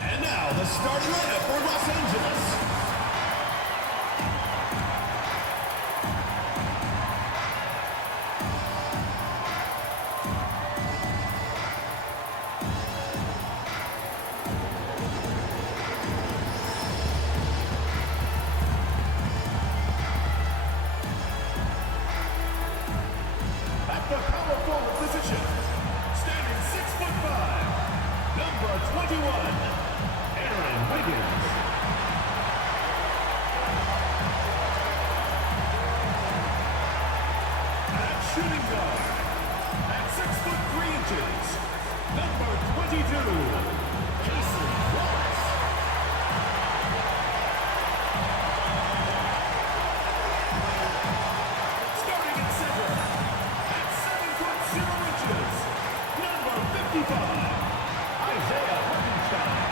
And now the starting lineup for Los Angeles. At the power forward position, standing 6'5", number 21, Wiggins. At shooting guard, at 6'3" number 22, Wallace. Starting at center, at 7'0", number 55, Isaiah Hartenstein.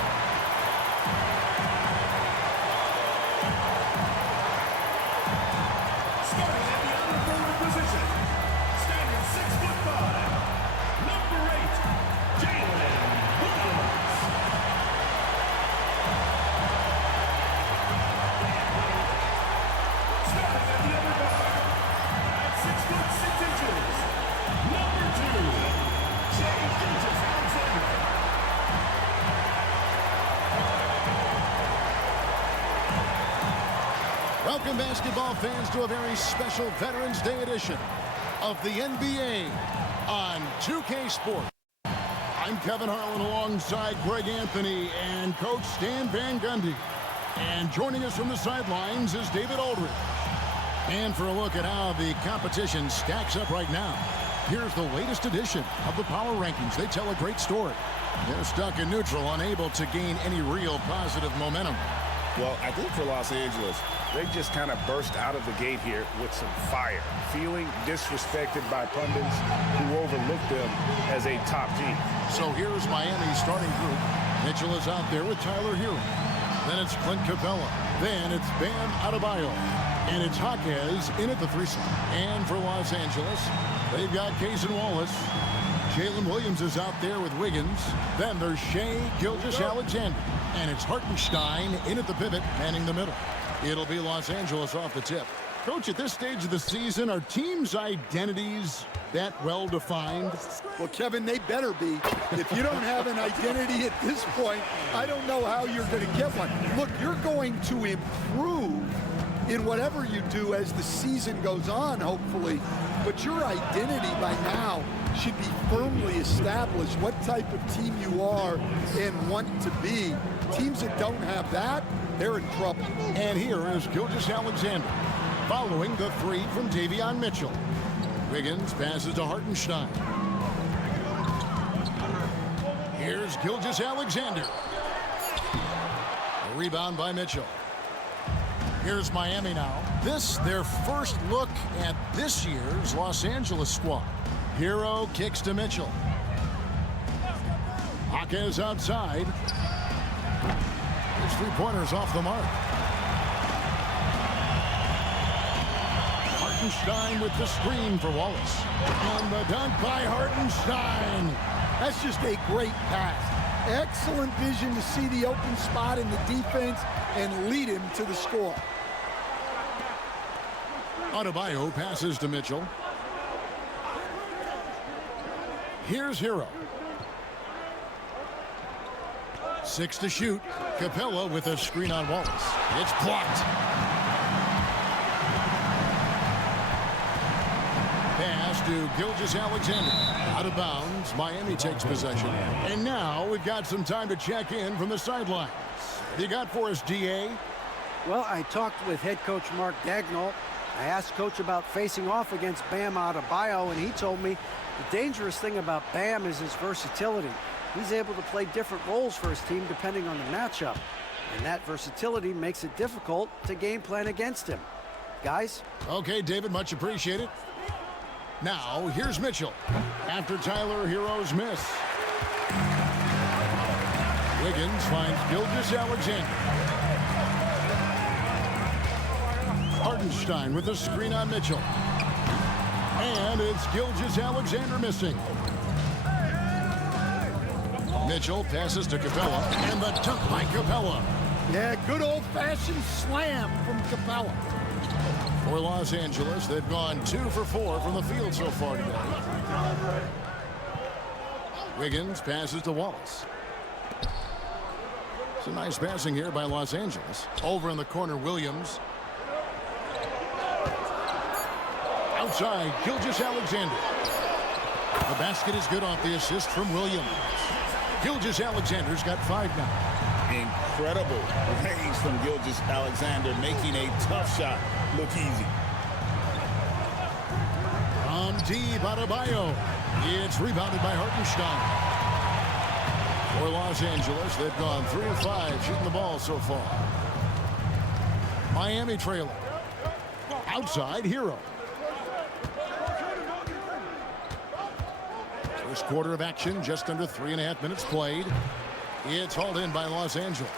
Welcome, basketball fans, to a very special Veterans Day edition of the NBA on 2K Sports. I'm Kevin Harlan alongside Greg Anthony and Coach Stan Van Gundy. And joining us from the sidelines is David Aldridge. And for a look at how the competition stacks up right now, here's the latest edition of the Power Rankings. They tell a great story. They're stuck in neutral, unable to gain any real positive momentum. Well, I think for Los Angeles, they just kind of burst out of the gate here with some fire, feeling disrespected by pundits who overlooked them as a top team. So here's Miami's starting group. Mitchell is out there with Tyler Hero. Then it's Clint Capella. Then it's Bam Adebayo. And it's Jaquez in at the 3 slot. And for Los Angeles, they've got Kaysen Wallace. Jalen Williams is out there with Wiggins. Then there's Shai Gilgeous-Alexander. And it's Hartenstein in at the pivot, manning the middle. It'll be Los Angeles off the tip. Coach, at this stage of the season, are teams' identities that well-defined? Well, Kevin, they better be. If you don't have an identity at this point, I don't know how you're going to get one. Look, you're going to improve in whatever you do as the season goes on, hopefully. But your identity by now should be firmly established, what type of team you are and want to be. Teams that don't have that, they're in trouble. And here is Gilgeous-Alexander following the 3 from Davion Mitchell. Wiggins passes to Hartenstein. Here's Gilgeous-Alexander. A rebound by Mitchell. Here's Miami now. This, their first look at this year's Los Angeles squad. Hero kicks to Mitchell. Jaquez outside. His 3-pointers off the mark. Hartenstein with the screen for Wallace. And the dunk by Hartenstein. That's just a great pass. Excellent vision to see the open spot in the defense and lead him to the score. Adebayo passes to Mitchell. Here's Hero. 6 to shoot. Capella with a screen on Wallace. It's blocked. Pass to Gilgeous-Alexander. Out of bounds. Miami takes possession. And now we've got some time to check in from the sidelines. What you got for us, DA? Well, I talked with head coach Mark Dagnall. I asked Coach about facing off against Bam Adebayo, and he told me the dangerous thing about Bam is his versatility. He's able to play different roles for his team depending on the matchup. And that versatility makes it difficult to game plan against him. Guys? Okay, David, much appreciated. Now, here's Mitchell. After Tyler Hero's miss. Wiggins finds Gilgeous-Alexander. Hartenstein with a screen on Mitchell. And it's Gilgeous-Alexander missing. Mitchell passes to Capella, and the dunk by Capella. Yeah, good old-fashioned slam from Capella. For Los Angeles, they've gone 2 for 4 from the field so far today. Wiggins passes to Wallace. It's a nice passing here by Los Angeles. Over in the corner, Williams. Outside, Gilgeous-Alexander. The basket is good off the assist from Williams. Gilgeous-Alexander's got 5 now. Incredible range from Gilgeous-Alexander, making a tough shot look easy. From deep, Adebayo. It's rebounded by Hartenstein. For Los Angeles, they've gone 3 of 5 shooting the ball so far. Miami trailing. Outside, Hero. First quarter of action, just under 3.5 minutes played. It's hauled in by Los Angeles.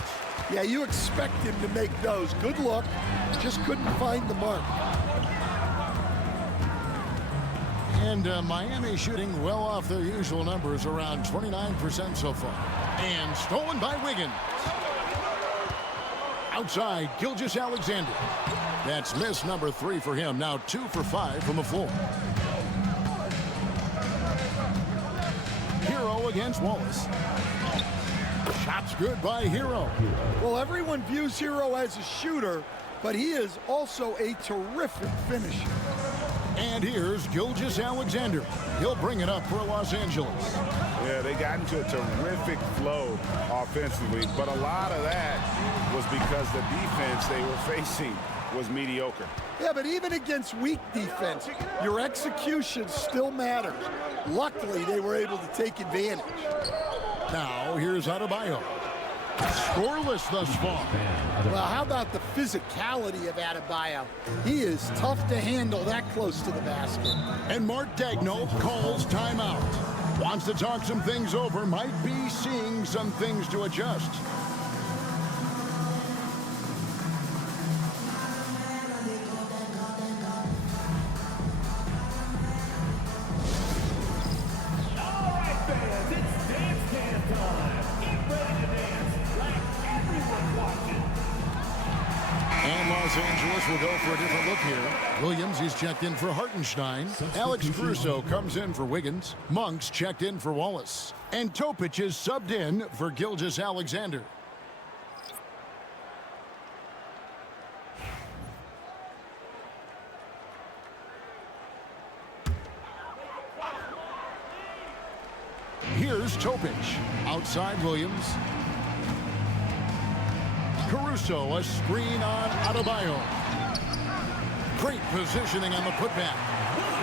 Yeah, you expect him to make those. Good look. Just couldn't find the mark. And Miami shooting well off their usual numbers, around 29% so far. And stolen by Wiggins. Outside, Gilgeous-Alexander. That's miss number 3 for him. Now 2 for 5 from the floor. Hero against Wallace. Shots good by Hero. Well, everyone views Hero as a shooter, but he is also a terrific finisher. And here's Gilgeous-Alexander. He'll bring it up for Los Angeles. Yeah, they got into a terrific flow offensively, but a lot of that was because the defense they were facing was mediocre. Yeah, but even against weak defense, your execution still matters. Luckily, they were able to take advantage. Now, here's Adebayo. Scoreless thus far. Well, how about the physicality of Adebayo? He is tough to handle that close to the basket. And Mark Daigneault calls timeout. Wants to talk some things over, might be seeing some things to adjust. Los Angeles will go for a different look here. Williams is checked in for Hartenstein. Alex Caruso comes in for Wiggins. Monk's checked in for Wallace. And Topic is subbed in for Gilgeous-Alexander. Here's Topic. Outside Williams. Caruso, a screen on Adebayo. Great positioning on the putback.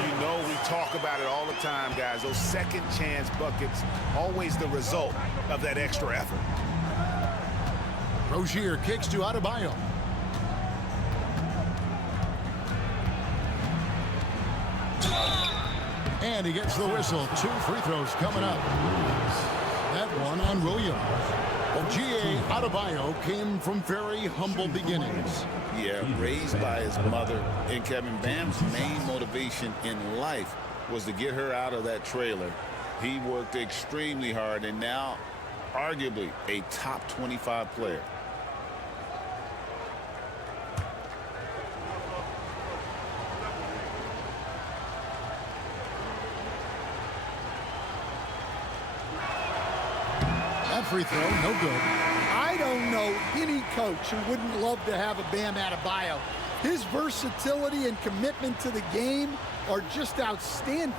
You know, we talk about it all the time, guys. Those second chance buckets, always the result of that extra effort. Rozier kicks to Adebayo. And he gets the whistle. 2 free throws coming up. That one on Williams. Well, G.A. Adebayo came from very humble beginnings. Yeah, raised by his mother. And Kevin, Bam's main motivation in life was to get her out of that trailer. He worked extremely hard and now arguably a top 25 player. Free throw, no good. I don't know any coach who wouldn't love to have a Bam Adebayo. His versatility and commitment to the game are just outstanding.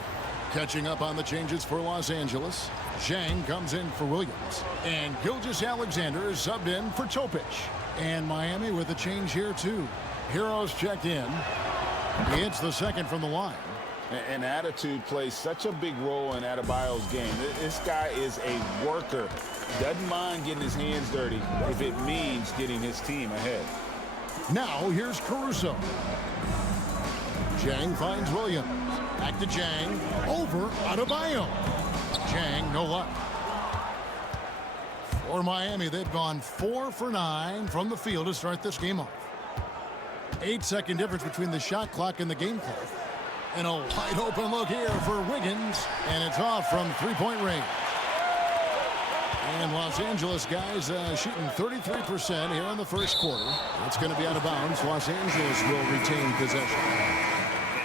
Catching up on the changes for Los Angeles. Zhang comes in for Williams. And Gilgeous-Alexander is subbed in for Topic. And Miami with a change here, too. Hero's checked in. He hits the second from the line. And attitude plays such a big role in Adebayo's game. This guy is a worker. Doesn't mind getting his hands dirty if it means getting his team ahead. Now here's Caruso. Zhang finds Williams. Back to Zhang. Over Adebayo. Zhang, no luck. For Miami, they've gone 4 for 9 from the field to start this game off. 8-second difference between the shot clock and the game clock. And a wide open look here for Wiggins. And it's off from 3-point range. And Los Angeles guys shooting 33% here in the first quarter. It's going to be out of bounds. Los Angeles will retain possession.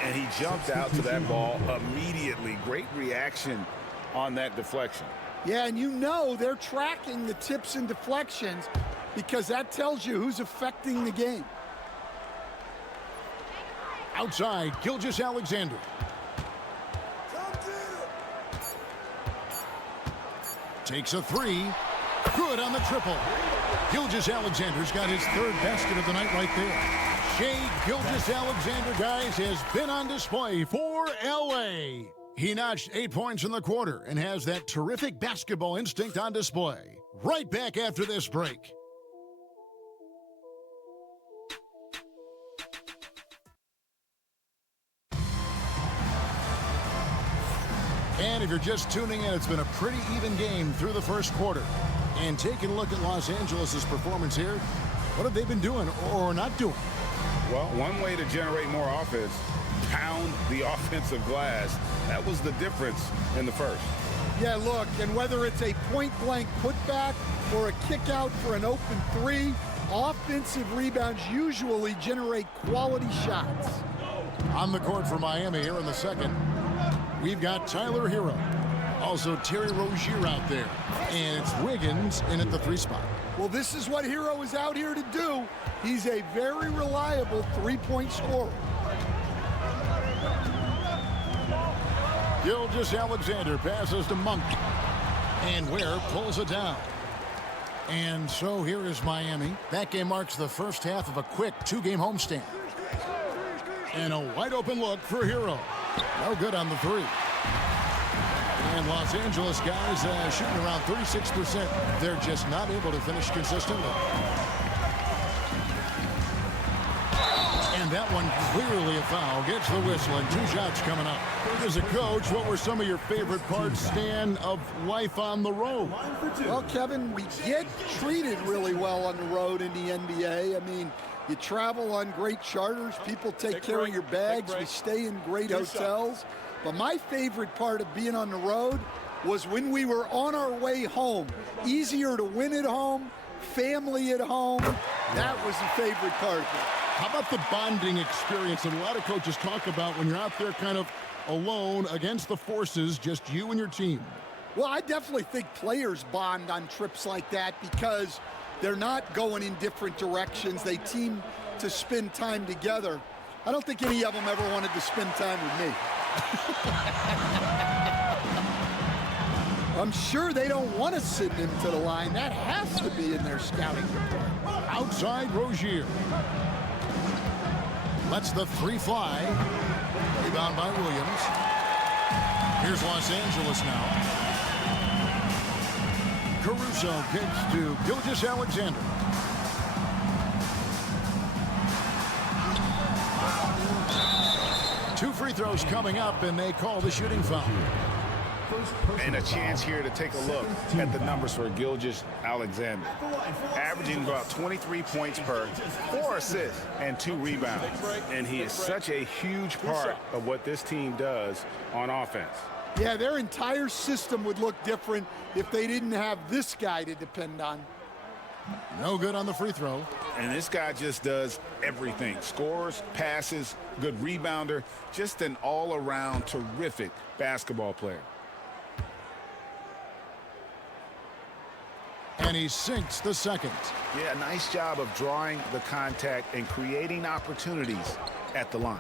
And he jumped out to that ball immediately. Great reaction on that deflection. Yeah, and you know they're tracking the tips and deflections because that tells you who's affecting the game. Outside, Gilgeous-Alexander. Takes a three. Good on the triple. Gilgeous-Alexander's got his third basket of the night right there. Shai Gilgeous-Alexander, guys, has been on display for L.A. He notched 8 points in the quarter and has that terrific basketball instinct on display. Right back after this break. And if you're just tuning in, it's been a pretty even game through the first quarter. And taking a look at Los Angeles' performance here, what have they been doing or not doing? Well, one way to generate more offense, pound the offensive glass. That was the difference in the first. Yeah, look, and whether it's a point-blank putback or a kick out for an open three, offensive rebounds usually generate quality shots. On the court for Miami here in the second, we've got Tyler Hero. Also Terry Rozier out there. And it's Wiggins in at the 3 spot. Well, this is what Hero is out here to do. He's a very reliable three-point scorer. Gilgeous-Alexander passes to Monk. And Ware pulls it down. And so here is Miami. That game marks the first half of a quick 2-game homestand. And a wide open look for Hero. No good on the 3. And Los Angeles guys shooting around 36%. They're just not able to finish consistently. And that one clearly a foul. Gets the whistle and 2 shots coming up. As a coach, what were some of your favorite parts, Stan, of life on the road? Well, Kevin, we get treated really well on the road in the NBA. I mean, you travel on great charters. People take care of your bags. We stay in great hotels. But my favorite part of being on the road was when we were on our way home. Easier to win at home, family at home. That was the favorite part. How about the bonding experience that a lot of coaches talk about when you're out there kind of alone against the forces, just you and your team? Well, I definitely think players bond on trips like that because they're not going in different directions. They team to spend time together. I don't think any of them ever wanted to spend time with me. I'm sure they don't want to send him to the line. That has to be in their scouting report. Outside Rozier. Lets the 3 fly. Rebound by Williams. Here's Los Angeles now. Caruso kicks to Gilgeous-Alexander. Two free throws coming up, and they call the shooting foul. And a chance here to take a look at the numbers for Gilgeous-Alexander. Averaging about 23 points per, 4 assists, and 2 rebounds. And he is such a huge part of what this team does on offense. Yeah, their entire system would look different if they didn't have this guy to depend on. No good on the free throw. And this guy just does everything. Scores, passes, good rebounder, just an all-around terrific basketball player. And he sinks the second. Yeah, nice job of drawing the contact and creating opportunities at the line.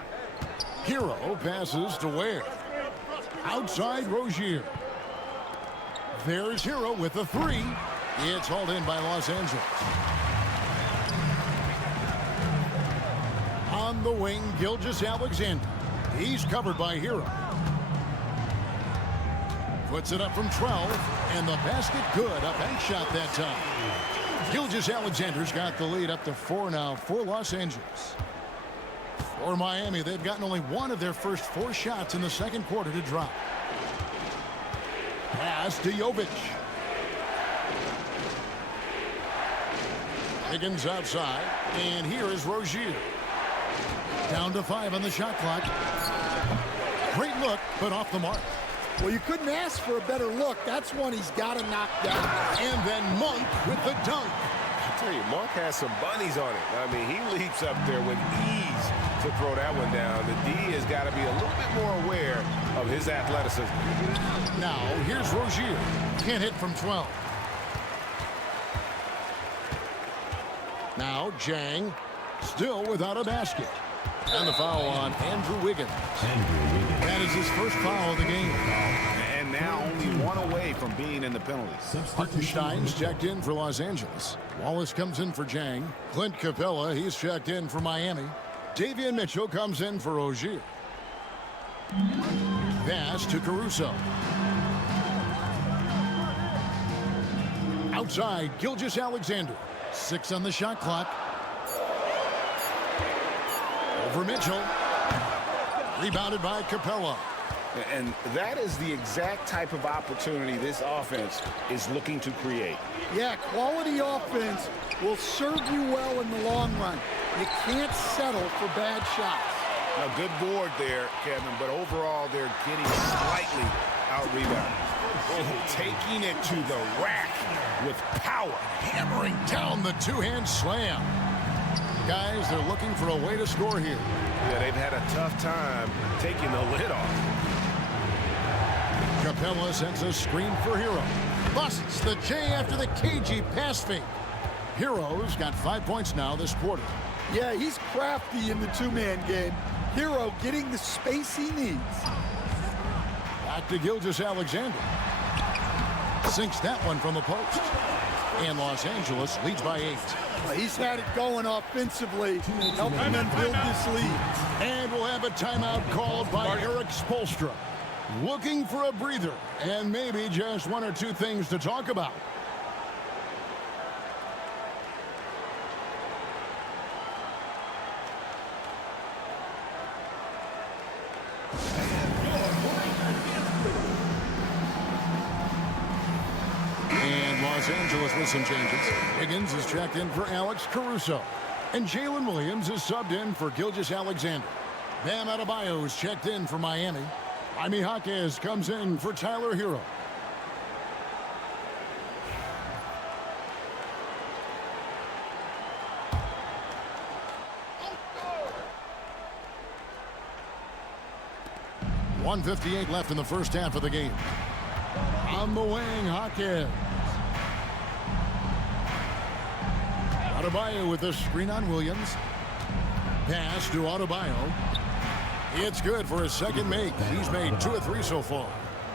Hero passes to Ware. Outside Rozier. There's Hero with the 3. It's hauled in by Los Angeles. On the wing, Gilgeous-Alexander. He's covered by Hero. Puts it up from 12, and the basket good. A bank shot that time. Gilgeous-Alexander's got the lead up to 4 now for Los Angeles. For Miami, they've gotten only 1 of their first 4 shots in the second quarter to drop. Pass to Jovic. Higgins outside, and here is Rozier. Down to 5 on the shot clock. Great look, but off the mark. Well, you couldn't ask for a better look. That's one he's got to knock down. And then Monk with the dunk. I tell you, Monk has some bunnies on it. I mean, he leaps up there with ease to throw that one down. The D has got to be a little bit more aware of his athleticism. Now, here's Rozier. Can't hit from 12. Now, Jang, still without a basket. And the foul on Andrew Wiggins. That is his first foul of the game. And now only one away from being in the penalties. Hartenstein's checked in for Los Angeles. Wallace comes in for Jang. Clint Capella, he's checked in for Miami. Davion Mitchell comes in for Rozier. Pass to Caruso. Outside, Gilgeous-Alexander. 6 on the shot clock. Over Mitchell. Rebounded by Capella. And that is the exact type of opportunity this offense is looking to create. Yeah, quality offense will serve you well in the long run. You can't settle for bad shots. A good board there, Kevin, but overall they're getting slightly out-rebounded. Oh, taking it to the rack with power. Hammering down the two-hand slam. Guys, they're looking for a way to score here. Yeah, they've had a tough time taking the lid off. Capella sends a screen for Hero. Busts the J after the cagey pass fake. Hero's got 5 points now this quarter. Yeah, he's crafty in the two-man game. Hero getting the space he needs. Back to Gilgeous-Alexander. Sinks that one from the post. And Los Angeles leads by 8. Well, he's had it going offensively, helping them build this lead. And we'll have a timeout called by Eric Spoelstra. Looking for a breather and maybe just one or two things to talk about. And Los Angeles with some changes. Wiggins is checked in for Alex Caruso. And Jalen Williams is subbed in for Gilgeous-Alexander. Bam Adebayo is checked in for Miami. Jaime Jaquez comes in for Tyler Hero. .158 left in the first half of the game. On the wing, Jaquez. Adebayo with a screen on Williams. Pass to Adebayo. It's good for his second make. He's made 2 of 3 so far.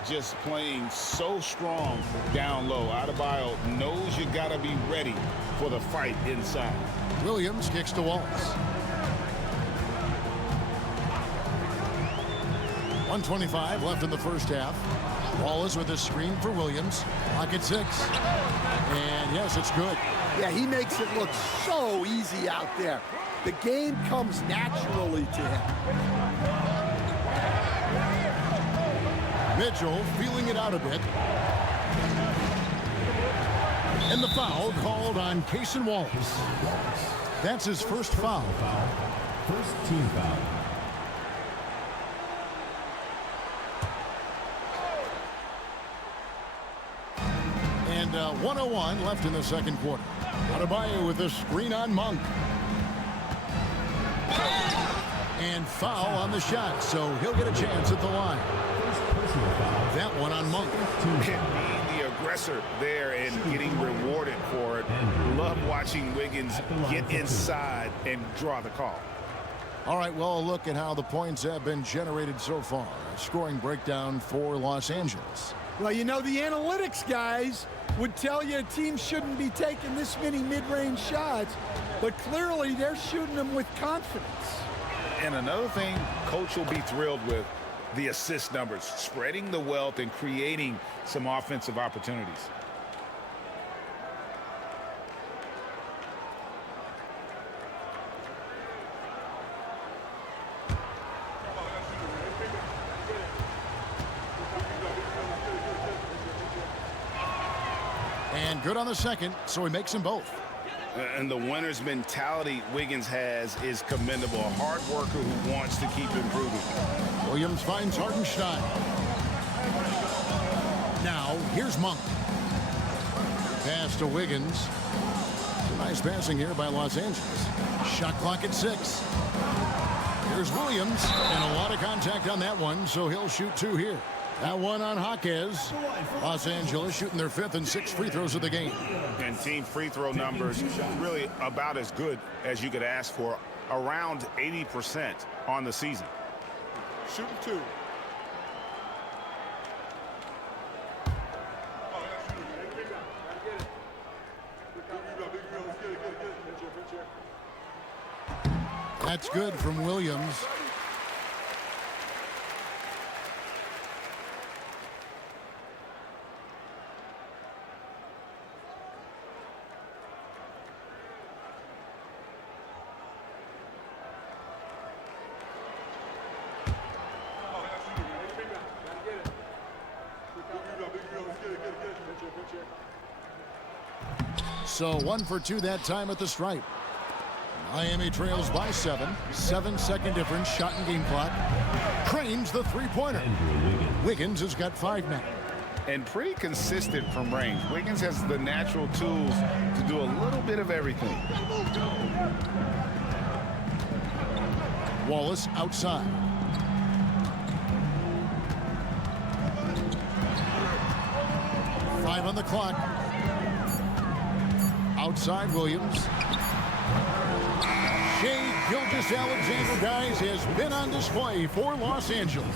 Just playing so strong down low. Adebayo knows you got to be ready for the fight inside. Williams kicks to Wallace. 1:25 left in the first half. Wallace with a screen for Williams. Clock at 6. And yes, it's good. Yeah, he makes it look so easy out there. The game comes naturally to him. Mitchell feeling it out a bit. And the foul called on Cason Wallace. That's his first foul. First team foul. And 1:01 left in the second quarter. Adebayo with a screen on Monk. And foul on the shot, so he'll get a chance at the line. That one on Monk. Being the aggressor there and getting rewarded for it. Love watching Wiggins get inside and draw the call. All right, well, a look at how the points have been generated so far. A scoring breakdown for Los Angeles. Well, you know, the analytics guys would tell you a team shouldn't be taking this many mid-range shots, but clearly they're shooting them with confidence. And another thing coach will be thrilled with, the assist numbers, spreading the wealth and creating some offensive opportunities. And good on the second, so he makes them both. And the winner's mentality Wiggins has is commendable. A hard worker who wants to keep improving. Williams finds Hartenstein. Here's Monk. Pass to Wiggins. Nice passing here by Los Angeles. Shot clock at 6. Here's Williams, and a lot of contact on that one, so he'll shoot 2 here. That one on Jaquez. Los Angeles shooting their 5th and 6th free throws of the game. And team free throw numbers really about as good as you could ask for, around 80% on the season. Shooting 2. That's good from Williams. So 1 for 2 that time at the stripe. Miami trails by 7. 7-second difference, shot and game clock. Cranes the three-pointer. Wiggins has got 5 now. And pretty consistent from range. Wiggins has the natural tools to do a little bit of everything. Wallace outside. Five on the clock. Outside Williams. Shea Gilgeous-Alexander, guys, has been on display for Los Angeles.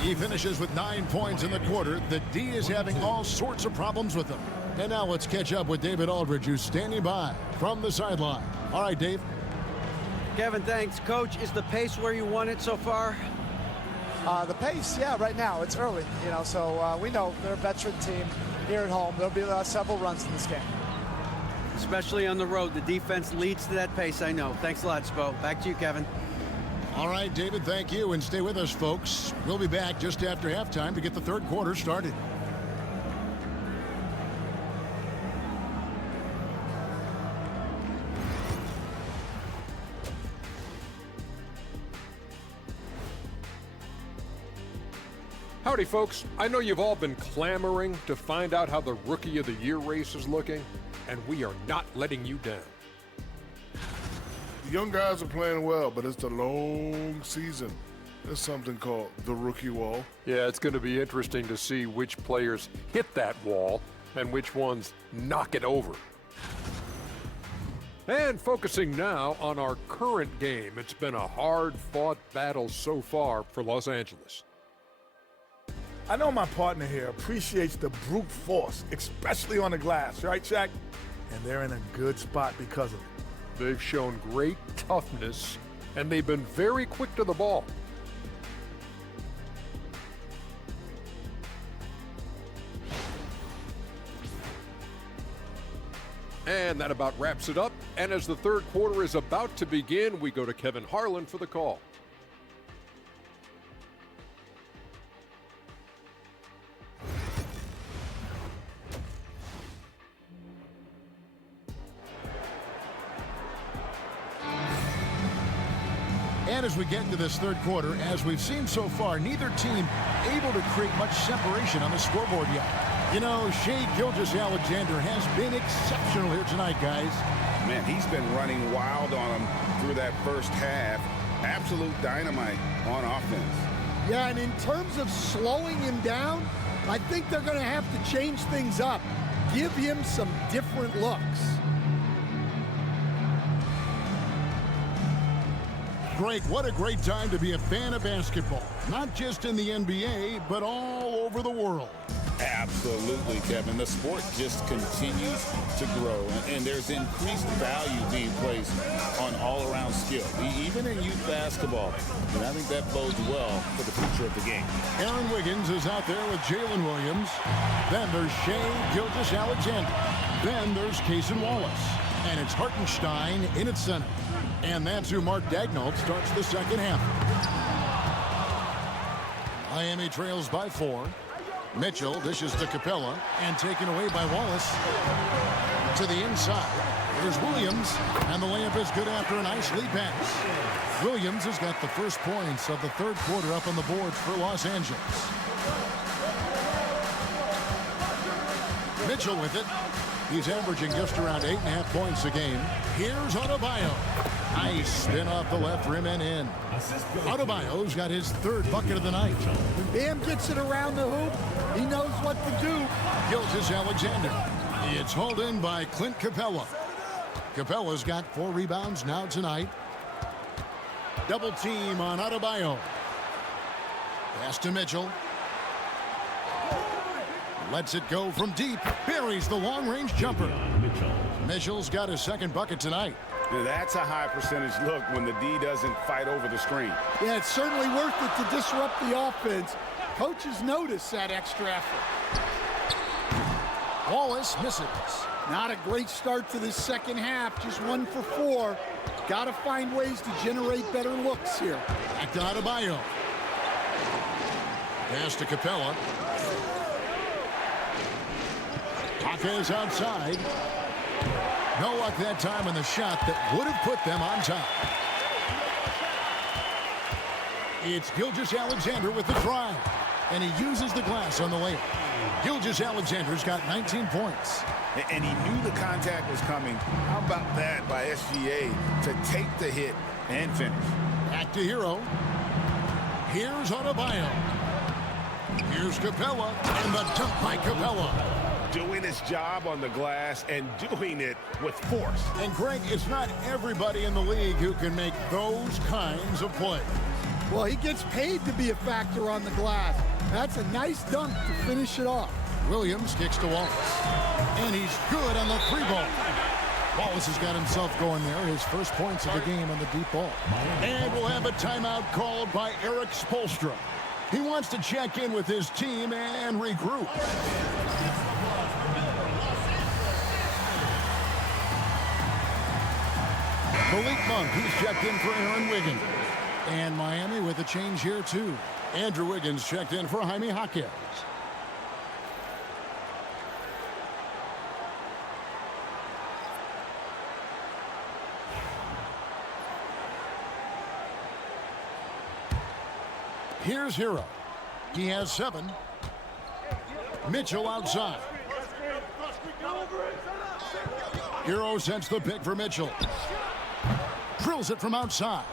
He finishes with 9 points in the quarter. The D is having all sorts of problems with him. And now let's catch up with David Aldridge, who's standing by from the sideline. All right, Dave. Kevin, thanks. Coach, is the pace where you want it so far? The pace, yeah, right now. It's early, you know, so we know they're a veteran team here at home. There'll be several runs in this game. Especially on the road. The defense leads to that pace, I know. Thanks a lot, Spo. Back to you, Kevin. All right, David, thank you. And stay with us, folks. We'll be back just after halftime to get the third quarter started. Howdy, folks. I know you've all been clamoring to find out how the Rookie of the Year race is looking, and we are not letting you down. The young guys are playing well, but it's a long season. There's something called the rookie wall. Yeah, it's going to be interesting to see which players hit that wall and which ones knock it over. And focusing now on our current game, it's been a hard-fought battle so far for Los Angeles. I know my partner here appreciates the brute force, especially on the glass, right, Shaq? And they're in a good spot because of it. They've shown great toughness, and they've been very quick to the ball. And that about wraps it up. And as the third quarter is about to begin, we go to Kevin Harlan for the call. And as we get into this third quarter, as we've seen so far, neither team able to create much separation on the scoreboard yet. You know, Shea Gilgeous-Alexander has been exceptional here tonight, guys. Man, he's been running wild on them through that first half. Absolute dynamite on offense. Yeah, and in terms of slowing him down, I think they're going to have to change things up. Give him some different looks. Greg, what a great time to be a fan of basketball. Not just in the NBA, but all over the world. Absolutely, Kevin. The sport just continues to grow, and there's increased value being placed on all-around skill, even in youth basketball. And I think that bodes well for the future of the game. Aaron Wiggins is out there with Jalen Williams. Then there's Shea Gilgeous-Alexander. Then there's Cason Wallace. And it's Hartenstein in its center. And that's who Mark Daigneault starts the second half. Miami trails by 4. Mitchell dishes to Capella and taken away by Wallace. To the inside. There's Williams, and the layup is good after a nice lead pass. Williams has got the first points of the third quarter up on the boards for Los Angeles. Mitchell with it. He's averaging just around 8.5 points a game. Here's Adebayo. Nice spin off the left rim and in. Adebayo's got his third bucket of the night. When Bam gets it around the hoop, he knows what to do. Gilgeous-Alexander. It's hauled in by Clint Capella. Capella's got 4 rebounds now tonight. Double team on Adebayo. Pass to Mitchell. Lets it go from deep. Buries the long-range jumper. Mitchell's got his second bucket tonight. Now that's a high percentage look when the D doesn't fight over the screen. Yeah, it's certainly worth it to disrupt the offense. Coaches notice that extra effort. Wallace misses. Not a great start to this second half. Just 1 for 4. Got to find ways to generate better looks here. Back to Adebayo. Pass to Capella. Hawkins outside. No luck that time on the shot that would have put them on top. It's Gilgeous-Alexander with the drive. And he uses the glass on the layup. Gilgeous-Alexander's got 19 points. And he knew the contact was coming. How about that by SGA to take the hit and finish? Back to Hero. Here's Adebayo. Here's Capella. And the dunk by Capella. Doing his job on the glass and doing it with force. And Greg, it's not everybody in the league who can make those kinds of plays. Well, he gets paid to be a factor on the glass. That's a nice dunk to finish it off. Williams kicks to Wallace. And he's good on the 3-ball. Wallace has got himself going there. His first points of the game on the deep ball. And we'll have a timeout called by Eric Spoelstra. He wants to check in with his team and regroup. Malik Monk, he's checked in for Aaron Wiggins. And Miami with a change here, too. Andrew Wiggins checked in for Jaime Jaquez. Here's Hero. He has 7. Mitchell outside. Hero sends the pick for Mitchell. Drills it from outside.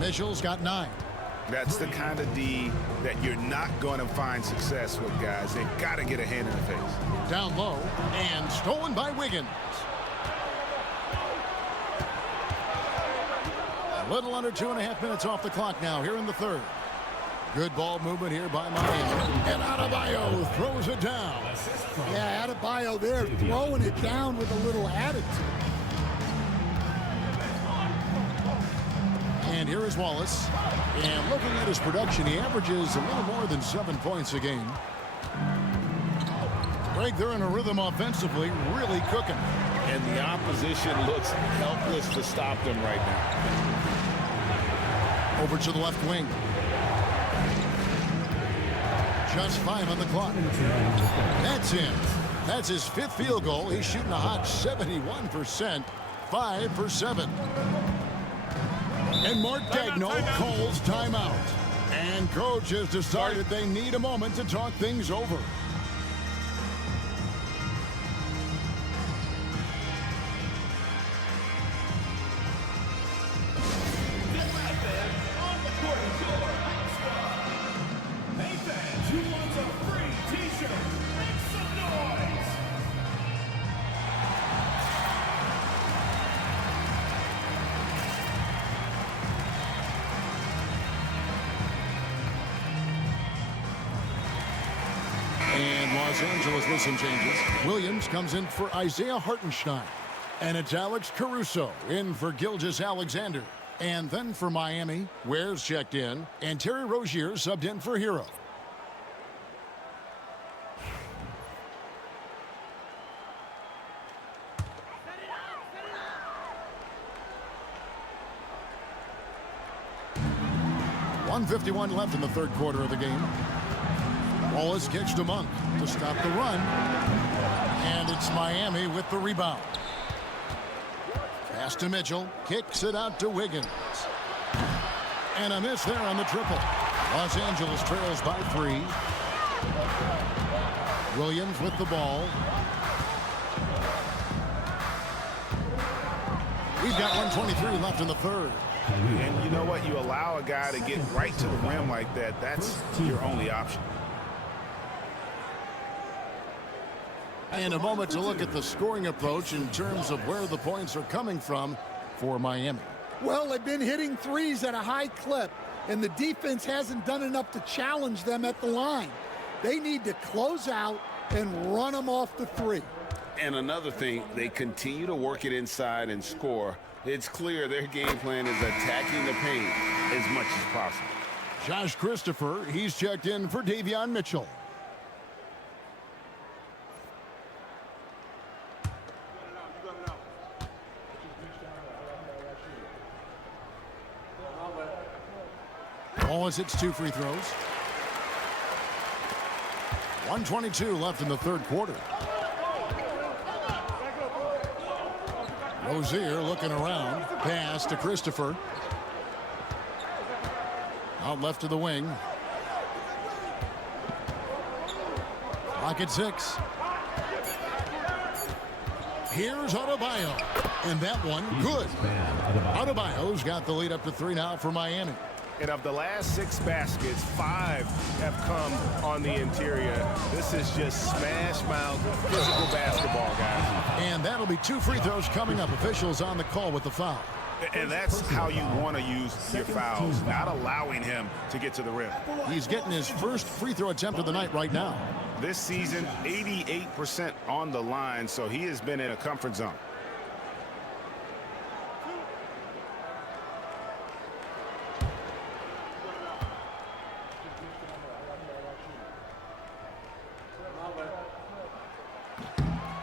Mitchell's got 9. That's the kind of D that you're not going to find success with, guys. They've got to get a hand in the face. Down low and stolen by Wiggins. A little under 2.5 minutes off the clock now here in the third. Good ball movement here by Miami. And Adebayo throws it down. Yeah, Adebayo there throwing it down with a little attitude. And here is Wallace. And looking at his production, he averages a little more than 7 points a game. Greg, they're in a rhythm offensively, really cooking. And the opposition looks helpless to stop them right now. Over to the left wing. Just 5 on the clock. That's in. That's his 5th field goal. He's shooting a hot 71%. 5 for 7. And Mark Daigneault calls timeout. And coach has decided they need a moment to talk things over. Los Angeles with some changes. Williams comes in for Isaiah Hartenstein. And it's Alex Caruso in for Gilgeous-Alexander. And then for Miami, Ware's checked in. And Terry Rozier subbed in for Hero. .151 left in the third quarter of the game. Wallace kicks to Monk to stop the run. And it's Miami with the rebound. Pass to Mitchell. Kicks it out to Wiggins. And a miss there on the triple. Los Angeles trails by 3. Williams with the ball. We've got 1:23 left in the third. And you know what? You allow a guy to get right to the rim like that. That's your only option. And a moment to look at the scoring approach in terms of where the points are coming from for Miami. Well, they've been hitting threes at a high clip, and the defense hasn't done enough to challenge them at the line. They need to close out and run them off the three. And another thing, they continue to work it inside and score. It's clear their game plan is attacking the paint as much as possible. Josh Christopher, he's checked in for Davion Mitchell. Wallace hits 2 free throws. 1:22 left in the third quarter. Rozier looking around. Pass to Christopher. Out left to the wing. Clock at 6. Here's Adebayo. And that one, good. Adebayo's got the lead up to 3 now for Miami. And of the last 6 baskets, 5 have come on the interior. This is just smash mouth physical basketball, guys. And that'll be 2 free throws coming up. Officials on the call with the foul. And that's how you want to use your fouls, not allowing him to get to the rim. He's getting his first free throw attempt of the night right now. This season, 88% on the line, so he has been in a comfort zone.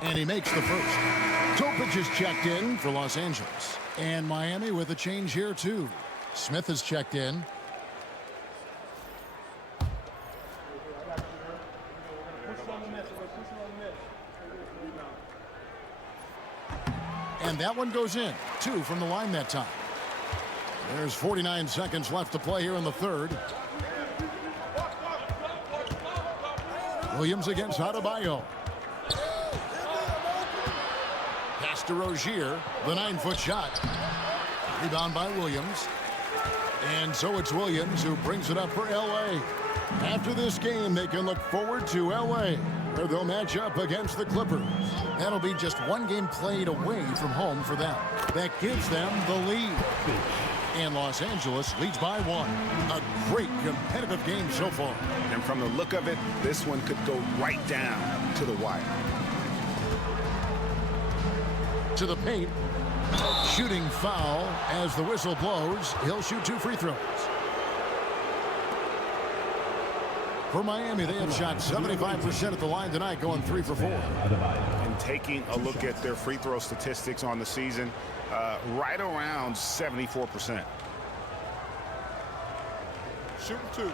And he makes the first. Topic is checked in for Los Angeles. And Miami with a change here, too. Smith is checked in. And that one goes in. 2 from the line that time. There's 49 seconds left to play here in the third. Williams against Adebayo. Pass to Rozier, the 9-foot shot. Rebound by Williams. And so it's Williams who brings it up for L.A. After this game, they can look forward to L.A., where they'll match up against the Clippers. That'll be just 1 game played away from home for them. That gives them the lead. And Los Angeles leads by 1. A great competitive game so far. And from the look of it, this one could go right down to the wire. To the paint. Shooting foul as the whistle blows. He'll shoot 2 free throws. For Miami, they have shot 75% at the line tonight, going 3 for 4. And taking a look at their free throw statistics on the season, right around 74%. Shooting 2.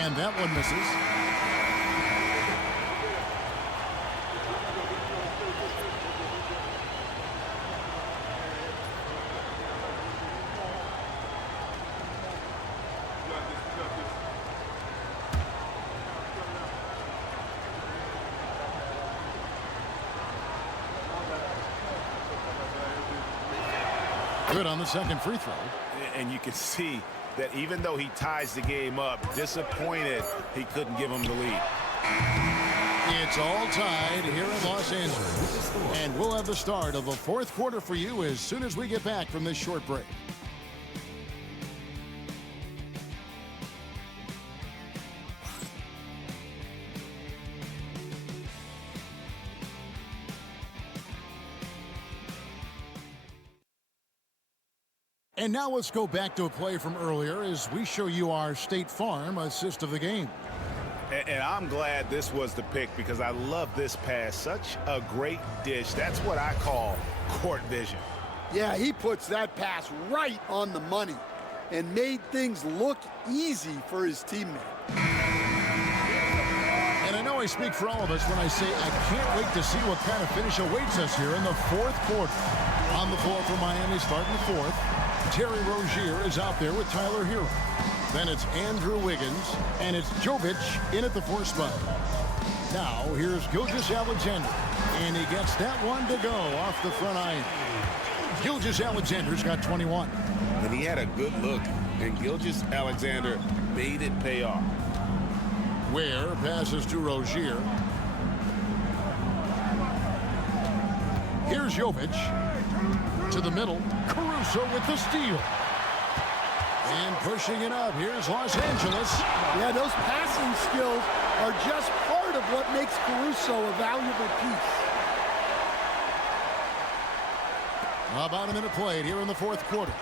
And that one misses. Good on the second free throw. And you can see that even though he ties the game up, disappointed he couldn't give him the lead. It's all tied here in Los Angeles. And we'll have the start of the fourth quarter for you as soon as we get back from this short break. And now let's go back to a play from earlier as we show you our State Farm assist of the game. And I'm glad this was the pick because I love this pass. Such a great dish. That's what I call court vision. Yeah, he puts that pass right on the money and made things look easy for his teammate. And I know know I speak for all of us when I say I can't wait to see what kind of finish awaits us here in the fourth quarter. On the floor for Miami starting the fourth. Terry Rozier is out there with Tyler Hero. Then it's Andrew Wiggins, and it's Jovic in at the 4 spot. Now, here's Gilgeous-Alexander, and he gets that one to go off the front iron. Gilgeous-Alexander's got 21. And he had a good look, and Gilgeous-Alexander made it pay off. Ware passes to Rozier. Here's Jovic. To the middle. Caruso with the steal. And pushing it up. Here's Los Angeles. Yeah, those passing skills are just part of what makes Caruso a valuable piece. About a minute played here in the fourth quarter.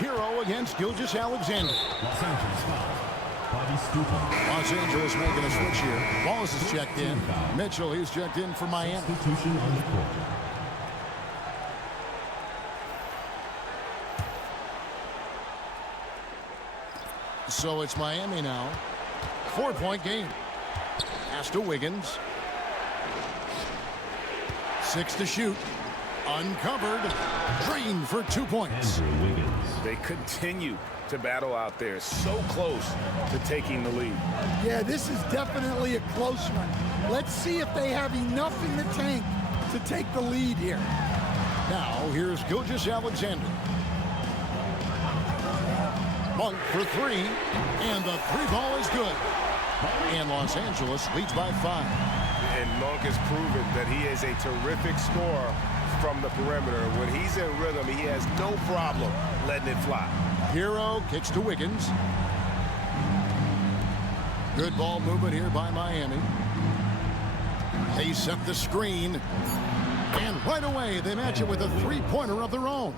Hero against Gilgeous-Alexander. Los Angeles foul. Bobby Stupin. Los Angeles making a switch here. Wallace is checked in. Mitchell, he's checked in for Miami. Substitution on the court. So it's Miami now. 4-point game. Pass to Wiggins. 6 to shoot. Uncovered. Drained for 2 points. Andrew Wiggins. They continue to battle out there, so close to taking the lead. Yeah, this is definitely a close one. Let's see if they have enough in the tank to take the lead here. Now, here's Gilgeous-Alexander. Monk for 3, and the 3-ball is good. And Los Angeles leads by 5. And Monk has proven that he is a terrific scorer from the perimeter. When he's in rhythm, he has no problem letting it fly. Hero kicks to Wiggins. Good ball movement here by Miami. They set the screen. And right away, they match it with a 3-pointer of their own.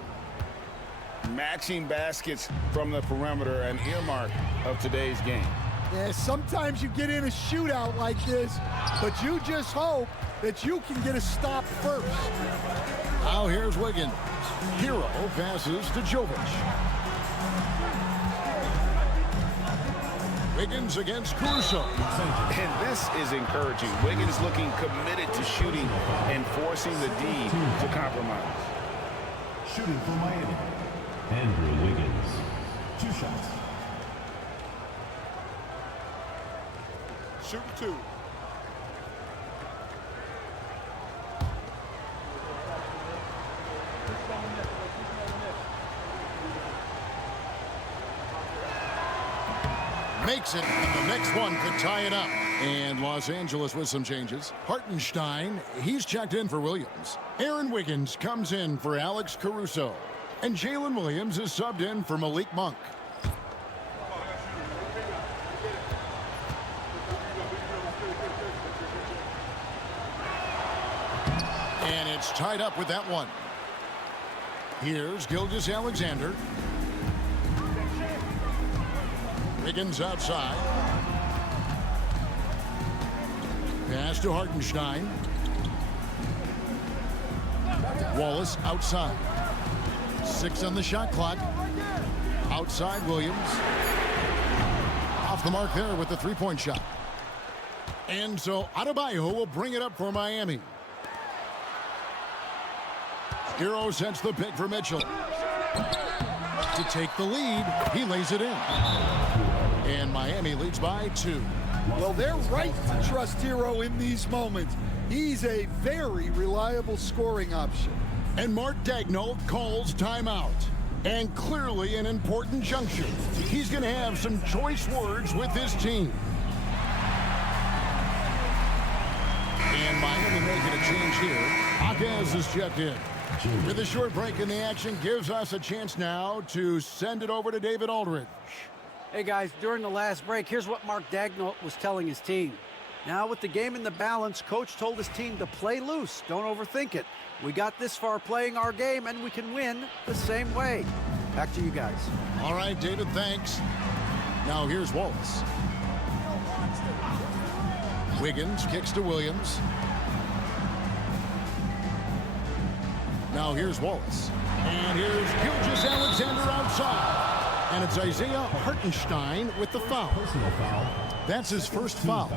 Matching baskets from the perimeter, an earmark of today's game. Yeah, sometimes you get in a shootout like this, but you just hope that you can get a stop first. Now here's Wiggins. Hero passes to Jovic. Wiggins against Caruso. And this is encouraging. Wiggins looking committed to shooting and forcing the D to compromise. Shooting for Miami. Andrew Wiggins. 2 shots. Shooting 2. Makes it, and the next one could tie it up. And Los Angeles with some changes. Hartenstein, he's checked in for Williams. Aaron Wiggins comes in for Alex Caruso. And Jalen Williams is subbed in for Malik Monk. And it's tied up with that one. Here's Gilgeous-Alexander. Wiggins outside. Pass to Hartenstein. Wallace outside. 6 on the shot clock. Outside Williams. Off the mark there with the 3-point shot. And so Adebayo will bring it up for Miami. Hero sets the pick for Mitchell. To take the lead, he lays it in. And Miami leads by 2. Well, they're right to trust Hero in these moments. He's a very reliable scoring option. And Mark Daigneault calls timeout. And clearly an important juncture. He's going to have some choice words with his team. And Miami making a change here. Jaquez is checked in. With a short break in the action, gives us a chance now to send it over to David Aldridge. Hey guys, during the last break, here's what Mark Daigneault was telling his team. Now with the game in the balance, coach told his team to play loose. Don't overthink it. We got this far playing our game, and we can win the same way. Back to you guys. All right, David, thanks. Now here's Wallace. Wiggins kicks to Williams. Now here's Wallace. And here's Gilgeous-Alexander outside. And it's Isaiah Hartenstein with the foul. Personal foul. That's his first foul.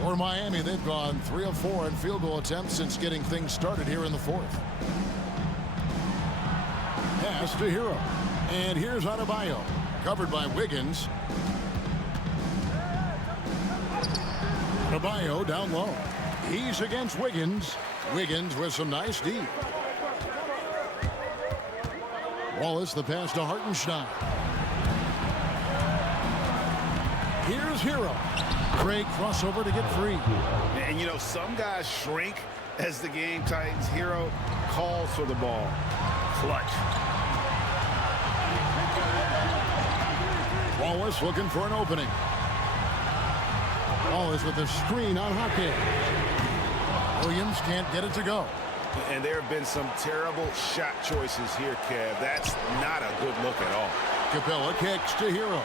For Miami, they've gone 3 of 4 in field goal attempts since getting things started here in the fourth. Pass to Hero. And here's Adebayo. Covered by Wiggins. Adebayo down low. He's against Wiggins. Wiggins with some nice D. Wallace, the pass to Hartenstein. Here's Hero. Great crossover to get free. And, you know, some guys shrink as the game tightens. Hero calls for the ball. Clutch. Wallace looking for an opening. Wallace with a screen on Hawkins. Williams can't get it to go. And there have been some terrible shot choices here, Kev. That's not a good look at all. Capella kicks to Hero.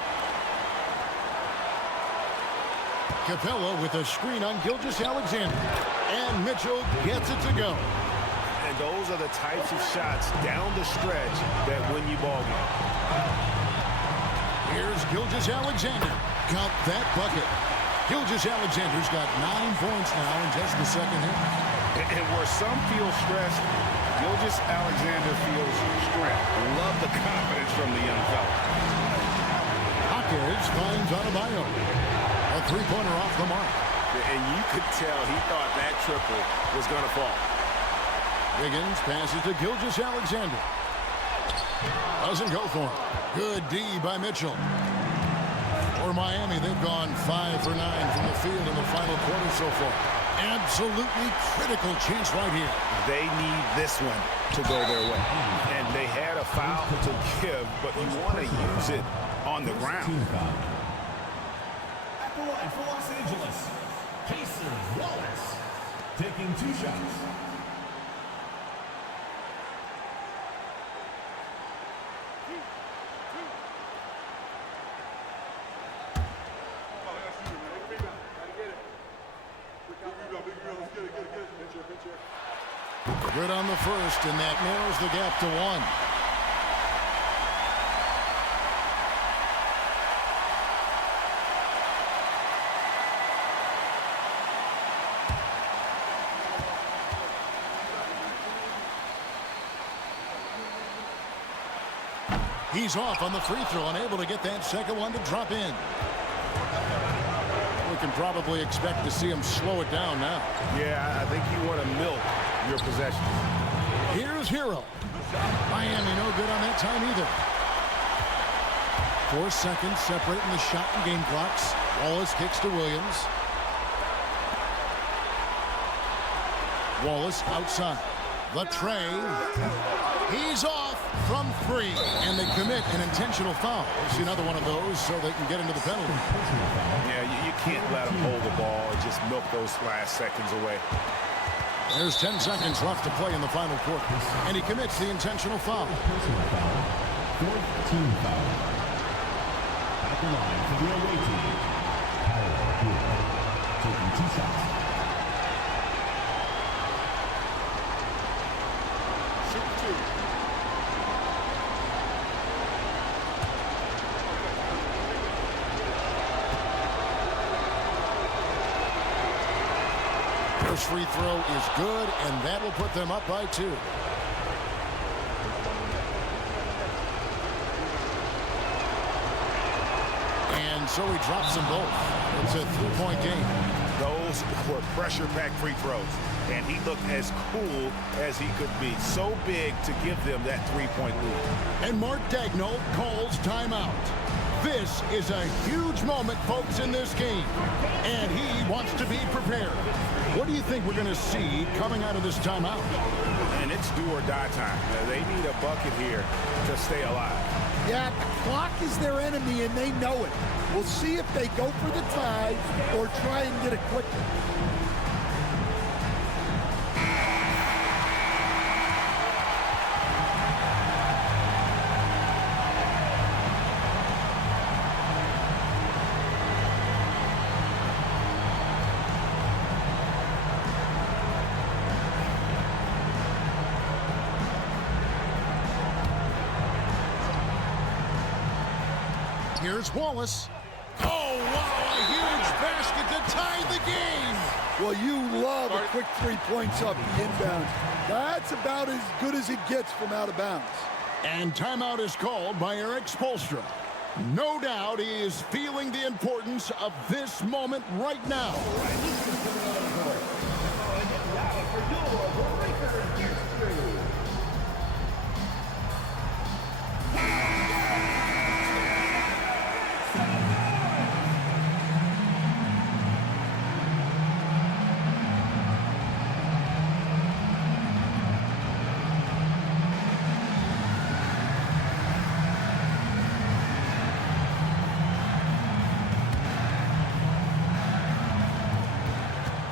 Capella with a screen on Gilgeous-Alexander. And Mitchell gets it to go. And those are the types of shots down the stretch that win you ball game. Here's Gilgeous-Alexander. Count that bucket. Gilgeous-Alexander's got 9 points now in just the second half. And where some feel stressed, Gilgeous-Alexander feels strength. Love the confidence from the young fella. Hawkins finds Adebayo. A three-pointer off the mark. And you could tell he thought that triple was going to fall. Wiggins passes to Gilgeous-Alexander. Doesn't go for him. Good D by Mitchell. For Miami, they've gone 5 for 9 from the field in the final quarter so far. Absolutely critical chance right here. They need this one to go their way. And they had a foul to give, but you want to use it on the ground. At the line for Los Angeles, Pacers Wallace, taking 2 shots. Good on the first, and that narrows the gap to 1. He's off on the free throw, unable to get that second one to drop in. We can probably expect to see him slow it down now. Yeah, I think you want to milk your possession. Here's Hero. Miami no good on that time either. 4 seconds separating the shot and game clocks. Wallace kicks to Williams. Wallace outside. The tray. He's off from 3. And they commit an intentional foul. We'll see another one of those so they can get into the penalty. Yeah, you can't let them hold the ball and just milk those last seconds away. There's 10 seconds left to play in the final quarter. And he commits the intentional foul. Personal foul. 4th team foul. At the line for the away team, taking 2 shots. First free throw is good, and that will put them up by 2. And so he drops them both. It's a 3-point game. Those were pressure-packed free throws, and he looked as cool as he could be. So big to give them that 3-point lead. And Mark Daigneault calls timeout. This is a huge moment, folks, in this game, and he wants to be prepared. What do you think we're going to see coming out of this timeout? And it's do or die time. They need a bucket here to stay alive. Yeah, the clock is their enemy, and they know it. We'll see if they go for the tie or try and get it quickly. Here's Wallace. Oh, wow, a huge basket to tie the game. Well, you love a quick 3 points up the inbound. That's about as good as it gets from out of bounds. And timeout is called by Eric Spoelstra. No doubt he is feeling the importance of this moment right now.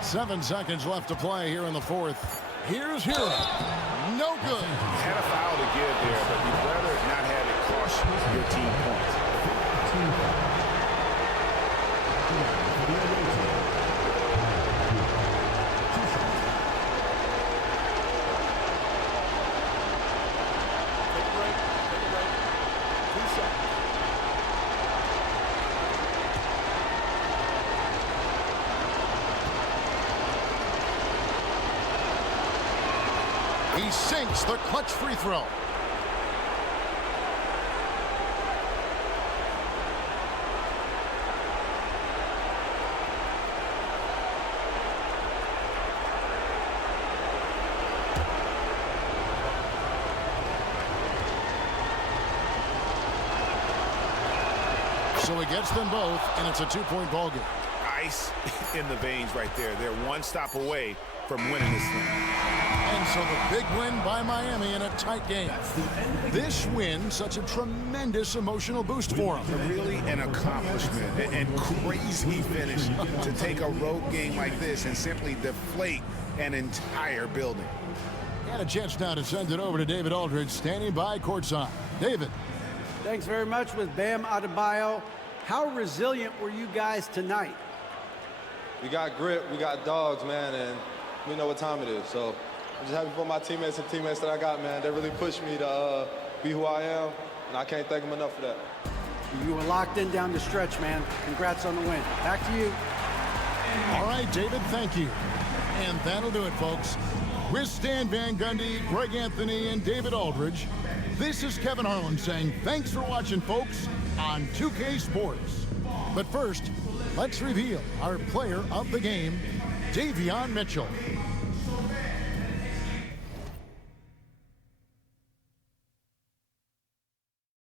7 seconds left to play here in the fourth. Here's Hero. No good. Had a foul to give there, but you'd rather not have it cost your team points. He sinks the clutch free throw. So he gets them both, and it's a 2-point ball game. Ice in the veins right there. They're one stop away from winning this thing. And so the big win by Miami in a tight game. This win, such a tremendous emotional boost for them. Really an accomplishment and crazy finish to take a road game like this and simply deflate an entire building. And a chance now to send it over to David Aldridge, standing by courtside. David. Thanks very much with Bam Adebayo. How resilient were you guys tonight? We got grit, we got dogs, man, and we know what time it is. So I'm just happy for my teammates and teammates that I got, man. They really pushed me to be who I am, and I can't thank them enough for that. You were locked in down the stretch, man. Congrats on the win. Back to you. All right, David, thank you. And that'll do it, folks. With Stan Van Gundy, Greg Anthony, and David Aldridge, this is Kevin Harlan saying thanks for watching, folks, on 2K Sports. But first, let's reveal our player of the game, Davion Mitchell.